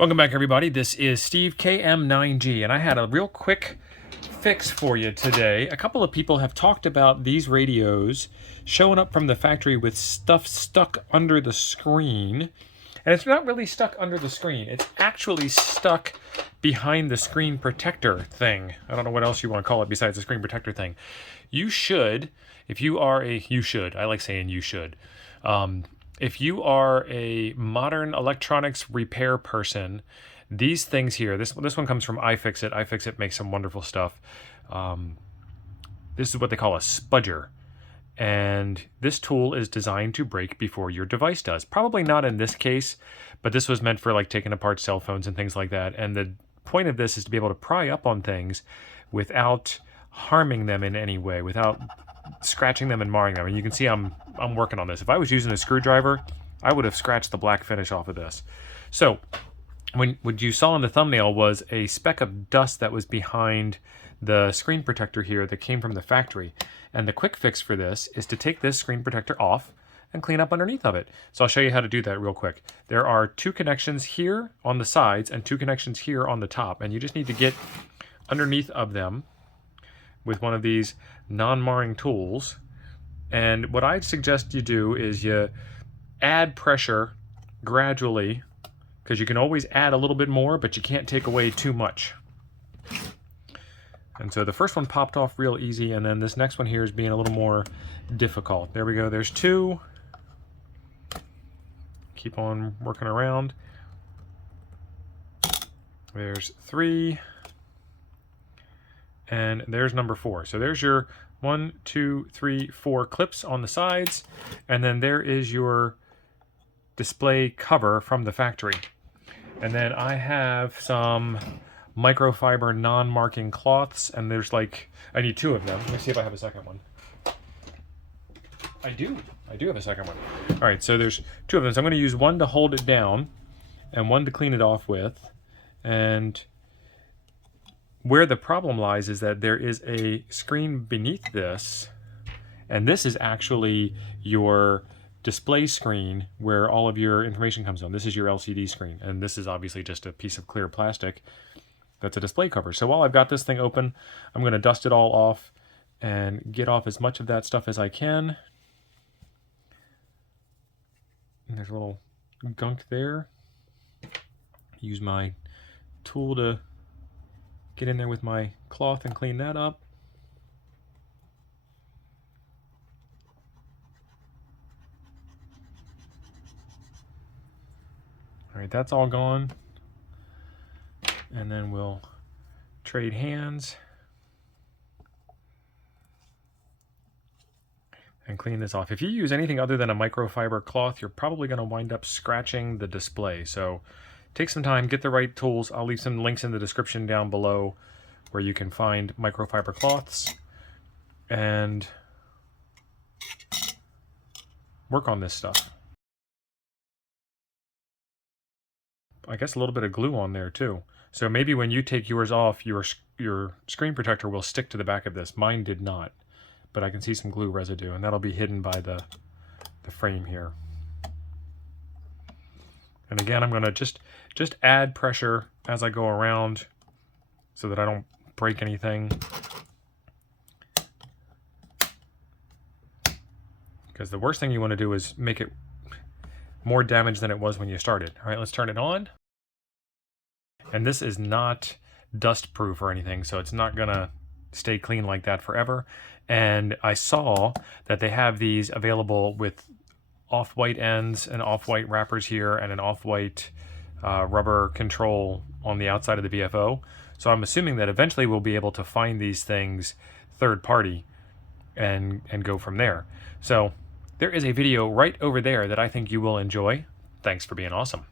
Welcome back, everybody. This is Steve KM9G, and I had a real quick fix for you today. A couple of people have talked about these radios showing up from the factory with stuff stuck under the screen. And it's not really stuck under the screen. It's actually stuck behind the screen protector thing. I don't know what else you want to call it besides the screen protector thing. You should, if you are a, you should, I like saying you should. If you are a modern electronics repair person, these things here, this one comes from iFixit. iFixit makes some wonderful stuff. This is what they call a spudger. And this tool is designed to break before your device does. Probably not in this case, but this was meant for like taking apart cell phones and things like that. And the point of this is to be able to pry up on things without harming them in any way, without scratching them and marring them. And you can see I'm working on this. If I was using a screwdriver, I would have scratched the black finish off of this. So what you saw in the thumbnail was a speck of dust that was behind the screen protector here that came from the factory. And the quick fix for this is to take this screen protector off and clean up underneath of it. So I'll show you how to do that real quick. There are two connections here on the sides and two connections here on the top, and you just need to get underneath of them with one of these non-marring tools. And what I'd suggest you do is you add pressure gradually, because you can always add a little bit more, but you can't take away too much. And so the first one popped off real easy, and then this next one here is being a little more difficult. There we go, there's two. Keep on working around. There's three. And there's number 4. So there's your 1, 2, 3, 4 clips on the sides. And then there is your display cover from the factory. And then I have some microfiber non-marking cloths, and there's like, I need 2 of them. Let me see if I have a second one. I do have a second one. All right, so there's 2 of them. So I'm going to use one to hold it down and one to clean it off with. And where the problem lies is that there is a screen beneath this, and this is actually your display screen where all of your information comes on. This is your LCD screen, and this is obviously just a piece of clear plastic that's a display cover. So while I've got this thing open, I'm going to dust it all off and get off as much of that stuff as I can. And there's a little gunk there. Use my tool to get in there with my cloth and clean that up. All right, that's all gone. And then we'll trade hands and clean this off. If you use anything other than a microfiber cloth, you're probably going to wind up scratching the display. So take some time, get the right tools. I'll leave some links in the description down below where you can find microfiber cloths and work on this stuff. I guess a little bit of glue on there too. So maybe when you take yours off, your screen protector will stick to the back of this. Mine did not, but I can see some glue residue, and that'll be hidden by the frame here. And again, I'm gonna just add pressure as I go around so that I don't break anything. Because the worst thing you want to do is make it more damage than it was when you started. All right, let's turn it on. And this is not dust proof or anything, so it's not gonna stay clean like that forever. And I saw that they have these available with off-white ends and off-white wrappers here and an off-white rubber control on the outside of the VFO. So I'm assuming that eventually we'll be able to find these things third party and go from there. So there is a video right over there that I think you will enjoy. Thanks for being awesome.